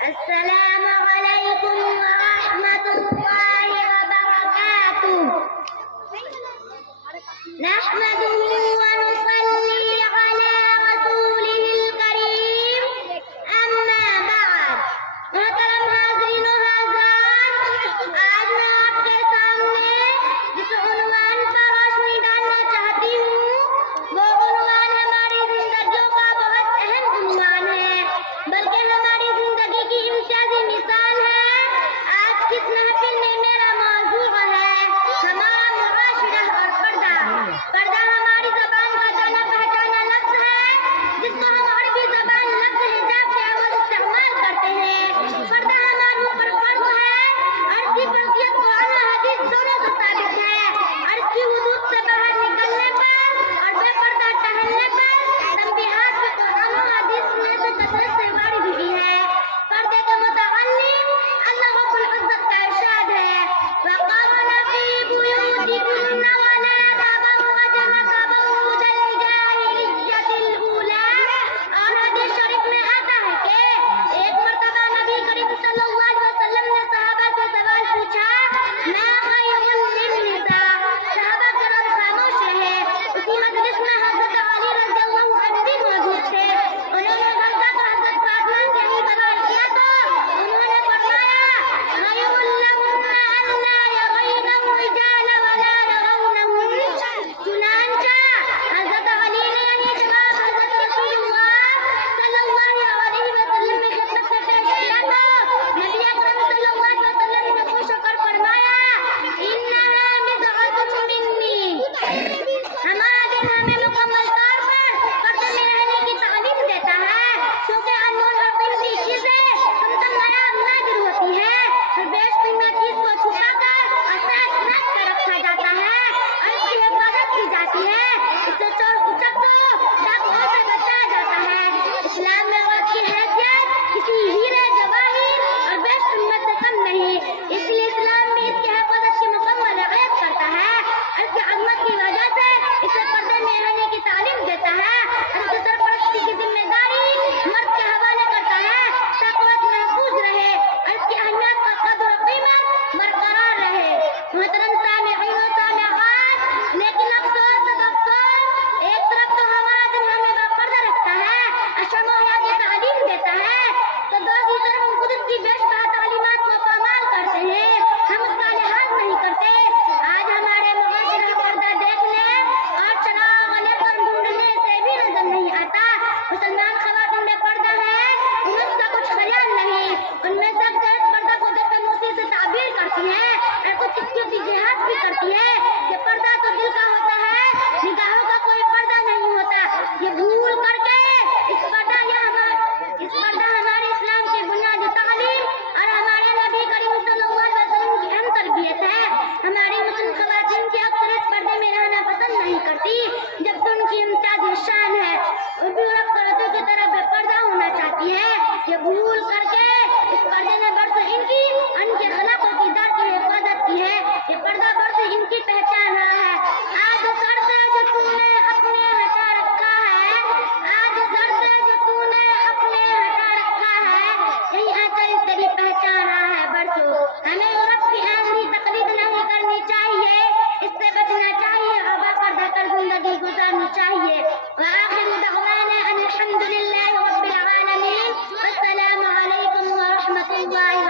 السلام علیکم ورحمۃ اللہ وبرکاتہ۔ نحمده ونصلي على رسوله الكريم، اما بعد۔ محترم حاضرین و حاضرات، آج میں آپ کے سامنے جس عنوان پر روشنی ڈالنا چاہتی ہوں وہ عنوان ہماری زندگیوں کا بہت اہم عنوان ہے، بلکہ ہماری زندگی کی امتیازی مثال ہے۔ آج کی اس محفل میں میرا موضوع ہے ہمارا معاشرہ اور پردہ۔ پردہ ہماری زبان کا جانا پہچانا لفظ ہے، جس کو ہم عربی زبان لفظ حجاب کے عوض استعمال کرتے ہیں۔ پردہ ہمارے اوپر فرض ہے، اور اس کی فرضیت قرآن و حدیث دونوں سے ثابت ہے، اور اس کی حدود سے باہر نکلنے پر اور بے پردہ ٹہلنے پر تنبیہات بھی قرآن و حدیث میں سے کثرت سے وارد ہوئی ہے۔ پردے کے متعلق اللہ رب العزت کا ارشاد ہے وَقَرْنَ فِي بُيُوتِكُنَّ وَلَا تَبَرَّجْنَ تَبَرُّجَ الْجَاهِلِيَّةِ الْأُولَىٰ۔ اور حدیث شریف میں آتا ہے کہ ایک مرتبہ نبی کریم صلی اللہ علیہ وسلم نے صحابہ سے سوال پوچھا مَا خَيْرُ لِلنِّسَاء۔ صحابہ کرام خاموش رہے۔ اسی مجلس میں حضرت علی رضی اللہ عنہ بھی موجود تھے۔ انہوں نے غلطہ کر حضرت فاطمہ سے یہی سوال کیا تو انہوں نے فرمایا خَيْرٌ لَهُنَّ أَلَّا يَرَيْنَ الرِّجَالَ وَلَا يَرَوْنَهُنَّ۔ چنانچہ حضرت علی نے یہی جواب حضرت رسول اللہ صلی اللہ علیہ وسلم کی خدمت میں پیش کیا تو نبی اکرم صلی اللہ علیہ وسلم نے خوش ہو کر فرمایا إِنَّهَا بِضْعَةٌ مِّنِّي۔ ہمارا دین ہمیں مکمل طور پر پردے میں رہنے کی تعلیم دیتا ہے، کیونکہ انمول اور قیمتی چیزیں کمتر نایاب نادر ہوتی ہیں، اور بیش قیمت چیز کو چھپا کر اور ساتھ رکھ کر رکھا جاتا ہے اور اس کی حفاظت کی جاتی ہے۔ اس سے چور اچک کو ڈاکوؤں سے بچایا جاتا ہے۔ اسلام میں عورت کی حیثیت کسی ہیرے جواہر اور بیش قیمت سے کم نہیں، اس لیے اسلام بھی اس کی حفاظت کی مکمل رعایت کرتا ہے، اور اس کی عظمت کی وجہ سے اسے پردے میں رہنے کی تعلیم دیتا ہے، اور اس کی سرپرستی کی ذمہ داری مرد کے حوالے کرتا ہے تاکہ عورت محفوظ رہے اور اس کی اہمیت کا قدر و قیمت برقرار رہے۔ محترم سامعین و سامعات، لیکن افسوس ایک طرف تو ہمارا دین ہمیں باپردہ رکھتا ہے اور شرم و حیا کی تعلیم دیتا ہے، تو دوسری طرف ہم خود اس کی بیش بہا تعلیمات کو پامال کرتے ہیں، ہم اس کا لحاظ نہیں کرتے۔ آج ہمارے معاشرہ پردہ دیکھنے اور چراغ لے کر ڈھونڈنے سے بھی نظر نہیں آتا۔ مسلمان خواتین میں پردہ ہے، انہیں اس کا کچھ خیال نہیں، ان میں سے اکثر اس پردہ کو بے موسی سے تعبیر کرتی ہے اور کچھ اس کی جہاد بھی کرتی ہے کہ پردہ تو دل کا ہوتا ہے، نگاہوں کا کوئی پردہ نہیں ہوتا۔ یہ بھول کر کے اس پردہ ہمارے اسلام کی بنیادی تعلیم اور ہمارے نبی کریم صلی اللہ علیہ وسلم کی اہم تربیت ہے۔ ہماری مسلم خواتین کی اکثریت پردے میں رہنا پسند نہیں کرتی، جبکہ ان کی امتیازی شان ہے، وہ بھی عرب عورتوں کی طرح بے پردہ ہونا چاہتی ہے۔ یہ بھول کر کے اس پردے نے برسوں ان کے خلاقوں کی دار کی حفاظت کی ہے۔ یہ پردہ برسوں ان کی پہچان رہا ہے۔ آج سر سے جو تو نے اپنے ہٹا رکھا ہے، آج سر سے جو تو نے اپنے ہٹا رکھا ہے، یہی آنچل تیری پہچان رہا ہے برسوں۔ ہمیں عورت کی آندھی تقلید نہیں کرنی چاہیے، اس سے بچنا چاہیے اور باپردہ کر زندگی گزارنی چاہیے۔ وآخر دعوانا ان الحمد للہ رب العالمین، والسلام علیکم ورحمۃ اللہ